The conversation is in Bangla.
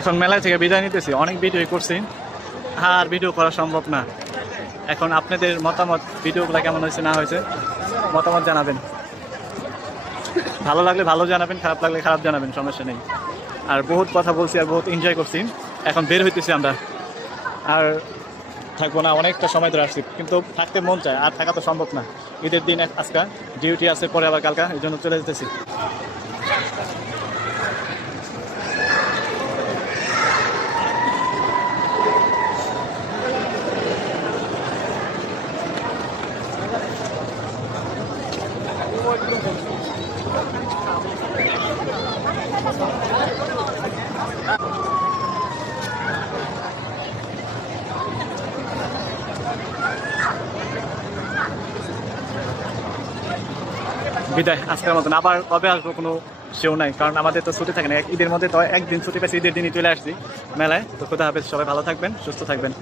এখন মেলা থেকে বিদায় নিতেছি, অনেক ভিডিও করছি আর ভিডিও করা সম্ভব না। এখন আপনাদের মতামত, ভিডিওগুলো কেমন হয়েছে না হয়েছে মতামত জানাবেন। ভালো লাগলে ভালো জানাবেন, খারাপ লাগলে খারাপ জানাবেন, সমস্যা নেই। আর বহুত কথা বলছি আর বহুত এনজয় করছি। এখন বের হইতেছি আমরা, আর থাকবো না, অনেকটা সময় ধরে আসছি, কিন্তু থাকতে মন চায়, আর থাকা তো সম্ভব না। ঈদের দিন আজকে ডিউটি আছে, পরে আবার কালকা, এই জন্য চলে যেতেছি। বিদায় আজকের মতন। আবার কবে আসবো কোনো সেও নাই, কারণ আমাদের তো ছুটি থাকে না। ঈদের মধ্যে তো একদিন ছুটি পাইছি, ঈদের দিনই চলে আসছি মেলায়। তো কোথা হবে, সবাই ভালো থাকবেন, সুস্থ থাকবেন।